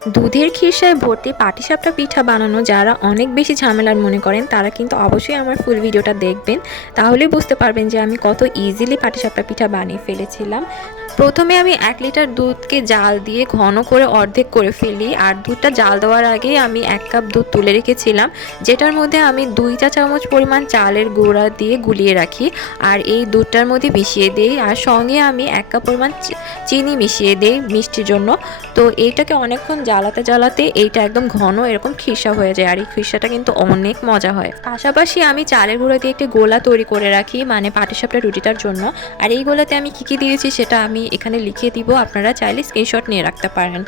দুধের খিরসায় ভর্তি পাটিসাপটা পিঠা বানানো যারা অনেক বেশি ঝামেলার মনে করেন তারা কিন্তু অবশ্যই আমার ফুল ভিডিওটা দেখবেন। তাহলে বুঝতে পারবেন যে আমি কত ইজিলি পাটিসাপটা পিঠা বানিয়ে ফেলেছিলাম। প্রথমে আমি 1 লিটার দুধকে জাল দিয়ে ঘন করে অর্ধেক করে ফেলি। আর দুধটা জাল দেওয়ার আগেই আমি 1 কাপ দুধ তুলে রেখেছিলাম, যেটার মধ্যে আমি 2 চা চামচ পরিমাণ চালের গুঁড়া দিয়ে গুলিয়ে রাখি। আর এই দুধটার মধ্যে মিশিয়ে দিই, আর সঙ্গে আমি 1 কাপ পরিমাণ চিনি মিশিয়ে দিই মিষ্টির জন্য। তো এইটাকে অনেকক্ষণ জ্বালাতে জ্বালাতে এইটা একদম ঘন এরকম খিরসা হয়ে যায়, আর এই খিরসাটা কিন্তু অনেক মজা হয়। পাশাপাশি আমি চালের গুঁড়া দিয়ে একটি গোলা তৈরি করে রাখি, মানে পাটিসাপটা রুটিটার জন্য। আর এই গোলাতে আমি কী কী দিয়েছি সেটা আমি এখানে লিখে দিব, আপনারা চাইলে স্ক্রিনশট নিয়ে রাখতে পারেন।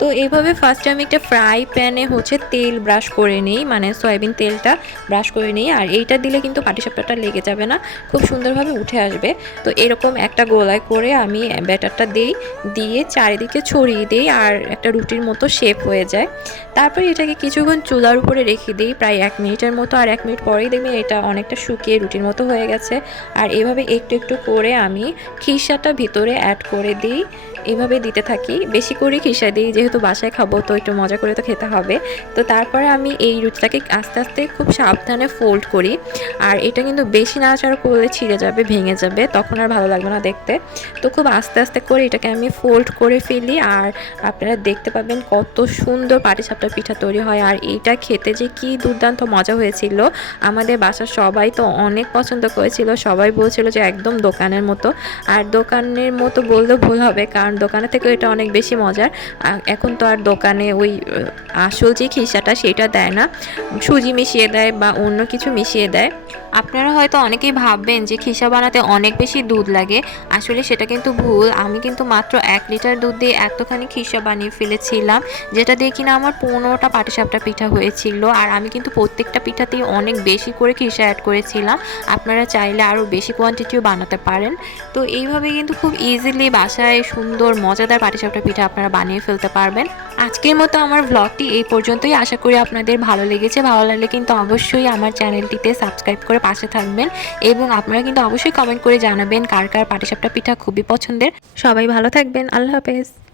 তো এইভাবে ফার্স্টে আমি একটা ফ্রাই প্যানে তেল ব্রাশ করে নিই, মানে সয়াবিন তেলটা ব্রাশ করে নিই। আর এইটা দিলে কিন্তু পাটিসাপটাটা লেগে যাবে না, খুব সুন্দরভাবে উঠে আসবে। তো এরকম একটা গোলায় করে আমি ব্যাটারটা দিয়ে চারিদিকে ছড়িয়ে দিই, আর একটা রুটির মতো শেপ হয়ে যায়। তারপর এটাকে কিছুক্ষণ চুলার উপরে রেখে দিই, প্রায় 1 মিনিটের মতো। আর 1 মিনিট পরেই দেখবেন এটা অনেকটা শুকিয়ে রুটির মতো হয়ে গেছে। আর এভাবে একটু একটু করে আমি খিরসাটা ভিতরে অ্যাড করে দিই, এভাবে দিতে থাকি। বেশি করে খিরসা দিই, যেহেতু বাসায় খাবো তো একটু মজা করে তো খেতে হবে। তো তারপরে আমি এই রুটিটাকে আস্তে আস্তে খুব সাবধানে ফোল্ড করি। আর এটা কিন্তু বেশি নাড়াচাড়া করলে ছিঁড়ে যাবে, ভেঙে যাবে, তখন আর ভালো লাগবে না দেখতে। তো খুব আস্তে আস্তে করে এটাকে আমি ফোল্ড করে ফেলি। আর আপনারা দেখতে পাবেন কত সুন্দর পাটিসাপটা পিঠা তৈরি হয়। আর এইটা খেতে যে কি দুর্দান্ত মজা হয়েছিল, আমাদের বাসার সবাই তো অনেক পছন্দ করেছিল। সবাই বলছিল যে একদম দোকানের মতো। আর দোকানের মতো বললেও ভুল হবে, কারণ দোকানের থেকেও এটা অনেক বেশি মজার। এখন তো আর দোকানে ওই আসল যে খিরসাটা সেটা দেয় না, সুজি মিশিয়ে দেয় বা অন্য কিছু মিশিয়ে দেয়। আপনারা হয়তো অনেকেই ভাববেন যে খিরসা বানাতে অনেক বেশি দুধ লাগে, আসলে সেটা কিন্তু ভুল। আমি কিন্তু মাত্র 1 লিটার দুধ দিয়ে এতখানি খিরসা বানিয়ে ফেলেছিলাম, যেটা দিয়ে কিনা আমার 15টা পাটিসাপটা পিঠা হয়েছিল। আর আমি কিন্তু প্রত্যেকটা পিঠাতেই অনেক বেশি করে খিরসা অ্যাড করেছিলাম, আপনারা চাইলে আরও বেশি কোয়ান্টিটিও বানাতে পারেন। তো এইভাবে কিন্তু খুব ইজিলি বাসায় সুন্দর মজাদার পাটিসাপটা পিঠা আপনারা বানিয়ে ফেলতে পারবেন। আজকের মতো আমার ভ্লগটি এই পর্যন্তই। আশা করি আপনাদের ভালো লেগেছে। ভালো লাগলে কিন্তু অবশ্যই আমার চ্যানেলটিতে সাবস্ক্রাইব করে পাশে থাকবেন, এবং আপনারা কিন্তু অবশ্যই কমেন্ট করে জানাবেন কার কার পাটিসাপটা পিঠা খুবই পছন্দের। সবাই ভালো থাকবেন। আল্লাহ হাফেজ।